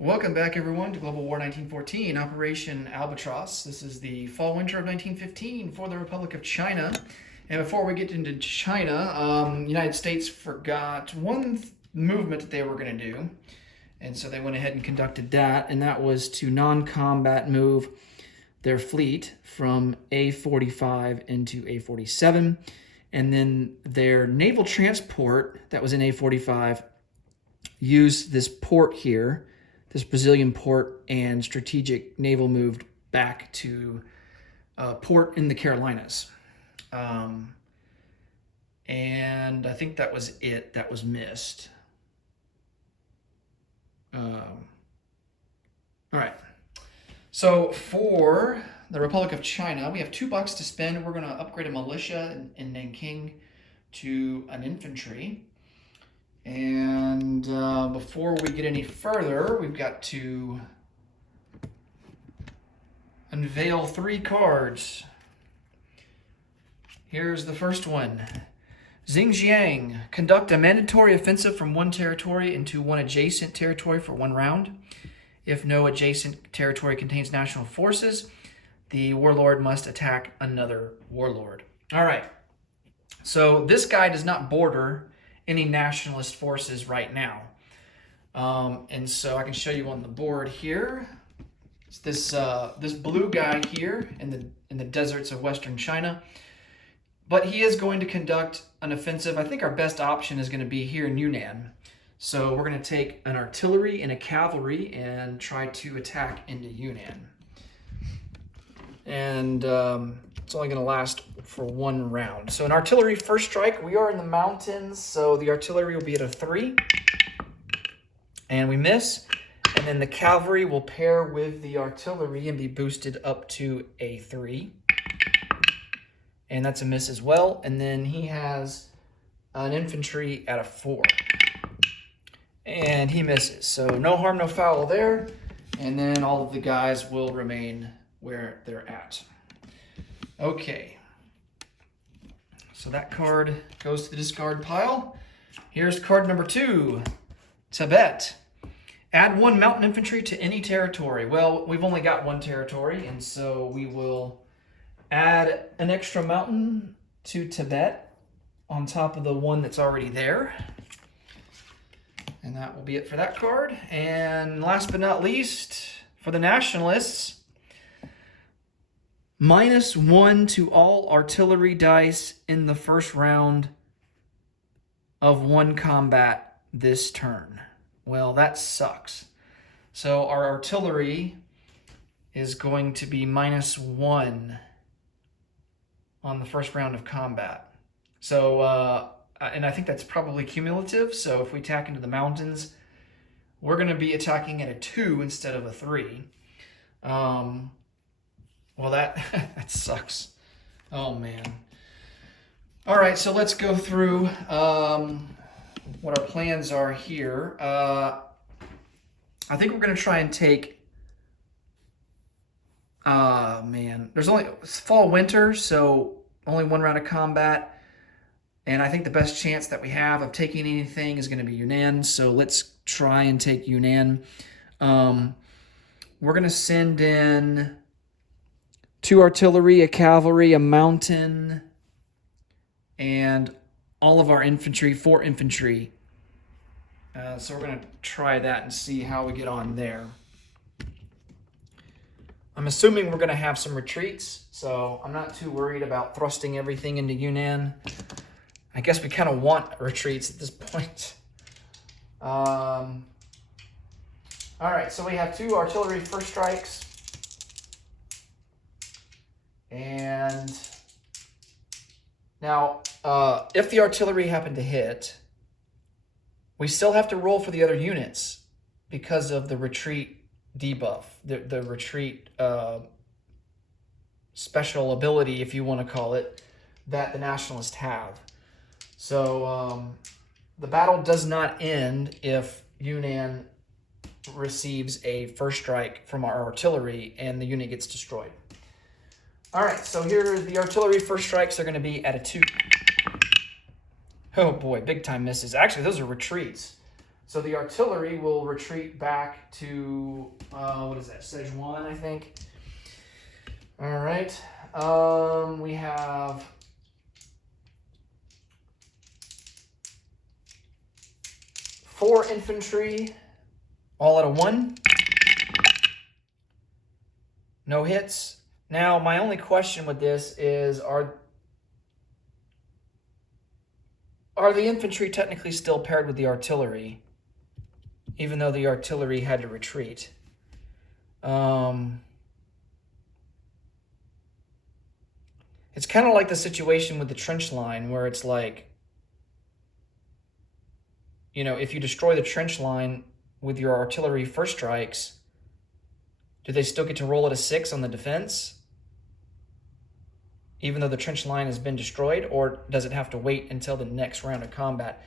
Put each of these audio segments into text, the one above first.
Welcome back, everyone, to Global War 1914, Operation Albatross. This is the fall-winter of 1915 for the Republic of China. And before we get into China, the United States forgot one movement that they were going to do. And so they went ahead and conducted that, and that was to non-combat move their fleet from A-45 into A-47. And then their naval transport that was in A-45 used this port here, this Brazilian port, and strategic naval moved back to a port in the Carolinas. And I think that was it that was missed. All right. So for the Republic of China, we have $2 to spend. We're going to upgrade a militia in Nanking to an infantry. And before we get any further, we've got to unveil 3 cards. Here's the first one. Xinjiang. Conduct a mandatory offensive from one territory into one adjacent territory for 1 round. If no adjacent territory contains national forces, the warlord must attack another warlord. All right. So this guy does not border any nationalist forces right now. And so I can show you on the board here. It's this blue guy here in the deserts of Western China. But he is going to conduct an offensive. I think our best option is going to be here in Yunnan. So we're going to take an artillery and a cavalry and try to attack into Yunnan. And it's only going to last for 1 round. So an artillery first strike, we are in the mountains, so the artillery will be at a 3. And we miss. And then the cavalry will pair with the artillery and be boosted up to a 3. And that's a miss as well. And then he has an infantry at a 4. And he misses. So no harm, no foul there. And then all of the guys will remain where they're at. Okay. So that card goes to the discard pile. Here's card number 2, Tibet. Add 1 mountain infantry to any territory. Well, we've only got 1 territory, and so we will add an extra mountain to Tibet on top of the one that's already there. And that will be it for that card. And last but not least, for the nationalists, -1 to all artillery dice in the first round of 1 combat this turn. Well, that sucks. So our artillery is going to be -1 on the first round of combat. So, and I think that's probably cumulative. So if we attack into the mountains, we're going to be attacking at a 2 instead of a 3. Well, that sucks. Oh, man. All right, so let's go through what our plans are here. I think we're going to try and take... man. There's only fall, winter, so only 1 round of combat. And I think the best chance that we have of taking anything is going to be Yunnan. So let's try and take Yunnan. We're going to send in 2 artillery, a cavalry, a mountain, and all of our infantry, 4 infantry. So we're going to try that and see how we get on there. I'm assuming we're going to have some retreats, so I'm not too worried about thrusting everything into Yunnan. I guess we kind of want retreats at this point. All right, so we have 2 artillery first strikes. And now, if the artillery happened to hit, we still have to roll for the other units because of the retreat debuff, the retreat special ability, if you want to call it, that the nationalists have. So the battle does not end if Yunnan receives a first strike from our artillery and the unit gets destroyed. All right, so here are the artillery first strikes. They're going to be at a 2. Oh boy, big time misses. Actually, those are retreats. So the artillery will retreat back to, what is that, Szechuan, I think. All right. We have four infantry, all at a 1. No hits. Now, my only question with this is, are the infantry technically still paired with the artillery, even though the artillery had to retreat? It's kind of like the situation with the trench line where it's like, you know, if you destroy the trench line with your artillery first strikes, do they still get to roll at a 6 on the defense, even though the trench line has been destroyed, or does it have to wait until the next round of combat?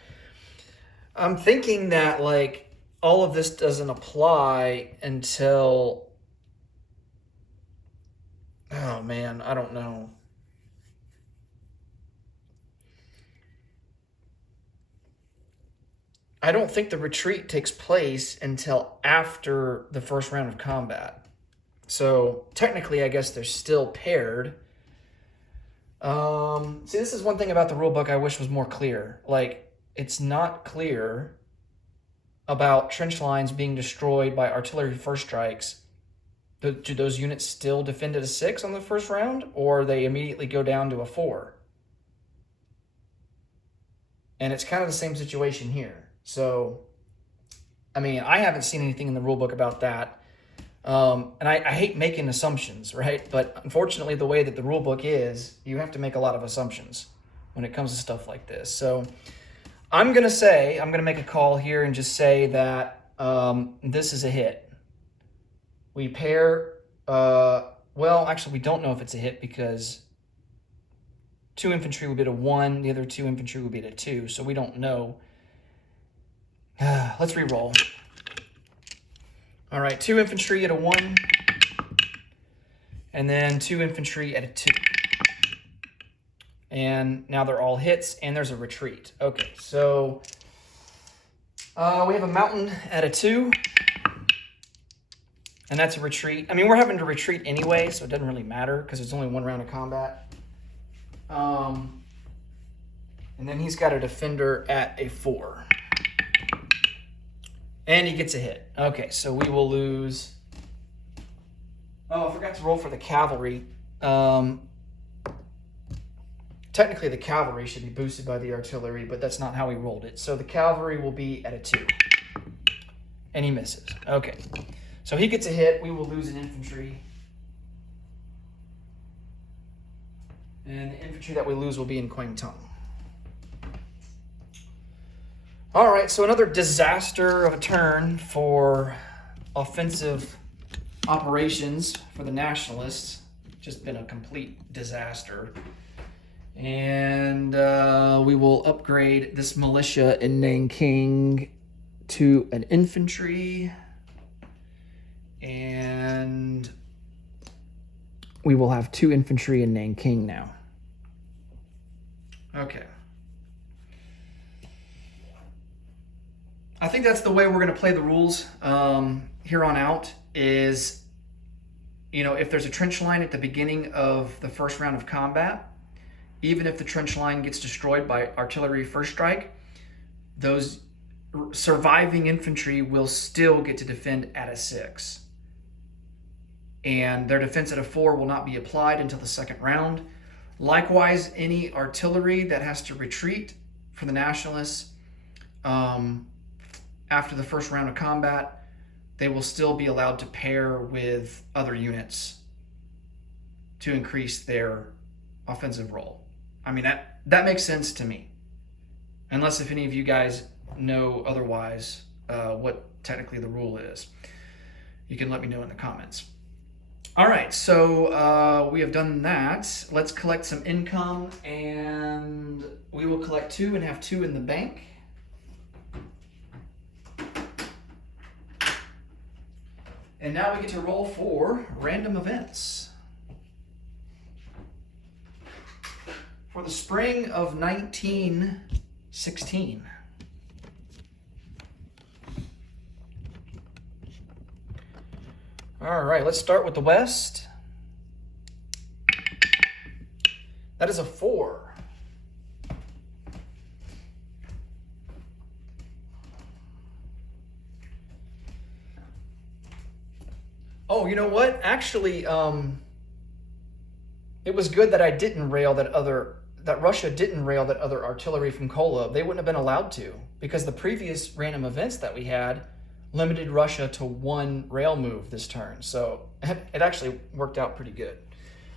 I'm thinking that, like, all of this doesn't apply until, oh man, I don't know. I don't think the retreat takes place until after the first round of combat. So technically, I guess they're still paired. See, this is one thing about the rule book I wish was more clear. Like, it's not clear about trench lines being destroyed by artillery first strikes. Do those units still defend at a 6 on the first round, or they immediately go down to a 4? And it's kind of the same situation here. So, I mean, I haven't seen anything in the rule book about that. And I hate making assumptions, right? But unfortunately, the way that the rule book is, you have to make a lot of assumptions when it comes to stuff like this. So I'm going to make a call here and just say that this is a hit. We pair, well, actually, we don't know if it's a hit because 2 infantry would be at a 1, the other 2 infantry would be at a 2, so we don't know. Let's re-roll. All right, 2 infantry at a 1, and then 2 infantry at a 2. And now they're all hits, and there's a retreat. Okay, so we have a mountain at a 2, and that's a retreat. I mean, we're having to retreat anyway, so it doesn't really matter because it's only 1 round of combat. And then he's got a defender at a 4. And he gets a hit. Okay, so we will lose. Oh, I forgot to roll for the cavalry. Technically, the cavalry should be boosted by the artillery, but that's not how we rolled it. So the cavalry will be at a 2. And he misses. Okay, so he gets a hit. We will lose an infantry. And the infantry that we lose will be in Kwangtung. All right, so another disaster of a turn for offensive operations for the nationalists. Just been a complete disaster. And we will upgrade this militia in Nanking to an infantry. And we will have 2 infantry in Nanking now. Okay. I think that's the way we're going to play the rules here on out is, you know, if there's a trench line at the beginning of the first round of combat, even if the trench line gets destroyed by artillery first strike, those surviving infantry will still get to defend at a 6. And their defense at a 4 will not be applied until the second round. Likewise, any artillery that has to retreat for the nationalists, after the first round of combat, they will still be allowed to pair with other units to increase their offensive roll. I mean, that makes sense to me. Unless if any of you guys know otherwise what technically the rule is. You can let me know in the comments. All right, so we have done that. Let's collect some income, and we will collect 2 and have 2 in the bank. And now we get to roll for random events. For the spring of 1916. All right, let's start with the West. That is a 4. Oh, you know what? Actually, it was good that I didn't rail that Russia didn't rail that other artillery from Kola. They wouldn't have been allowed to, because the previous random events that we had limited Russia to 1 rail move this turn. So it actually worked out pretty good.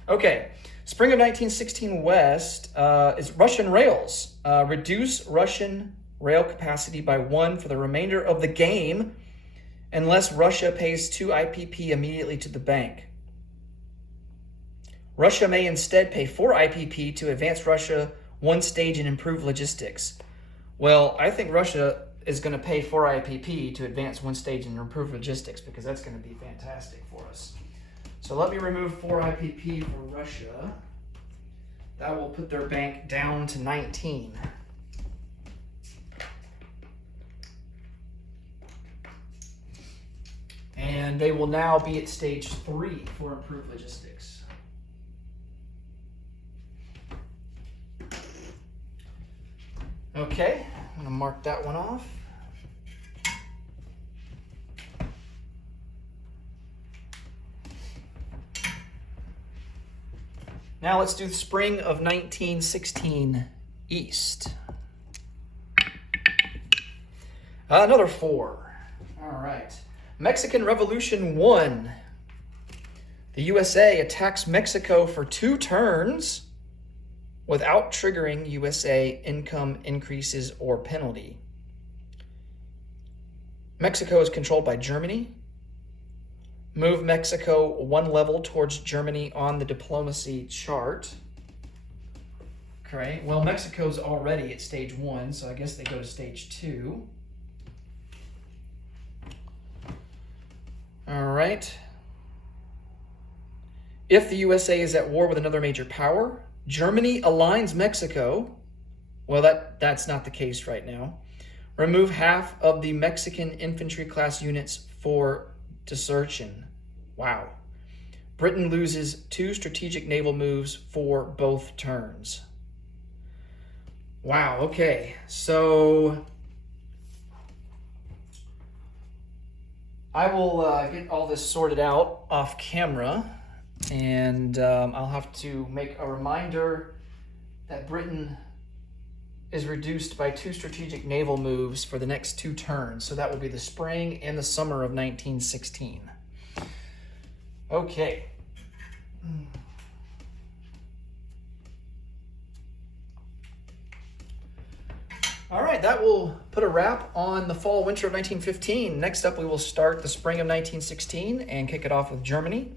Okay, spring of 1916 West is Russian rails. Reduce Russian rail capacity by 1 for the remainder of the game unless Russia pays 2 IPP immediately to the bank. Russia may instead pay 4 IPP to advance Russia 1 stage and improve logistics. Well, I think Russia is going to pay 4 IPP to advance 1 stage and improve logistics, because that's going to be fantastic for us. So let me remove 4 IPP for Russia. That will put their bank down to 19. And they will now be at stage 3 for improved logistics. Okay, I'm going to mark that one off. Now let's do the spring of 1916 East. Another 4. All right. Mexican Revolution 1. The USA attacks Mexico for 2 turns without triggering USA income increases or penalty. Mexico is controlled by Germany. Move Mexico 1 level towards Germany on the diplomacy chart. Okay, well, Mexico's already at stage 1, so I guess they go to stage 2. All right. If the USA is at war with another major power, Germany aligns Mexico. Well, that's not the case right now. Remove half of the Mexican infantry class units for desertion. Wow. Britain loses 2 strategic naval moves for both turns. Wow, okay. So I will get all this sorted out off camera, and I'll have to make a reminder that Britain is reduced by 2 strategic naval moves for the next 2 turns. So that will be the spring and the summer of 1916. Okay. All right, that will put a wrap on the fall winter of 1915. Next up, we will start the spring of 1916 and kick it off with Germany.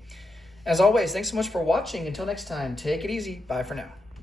As always, thanks so much for watching. Until next time, take it easy. Bye for now.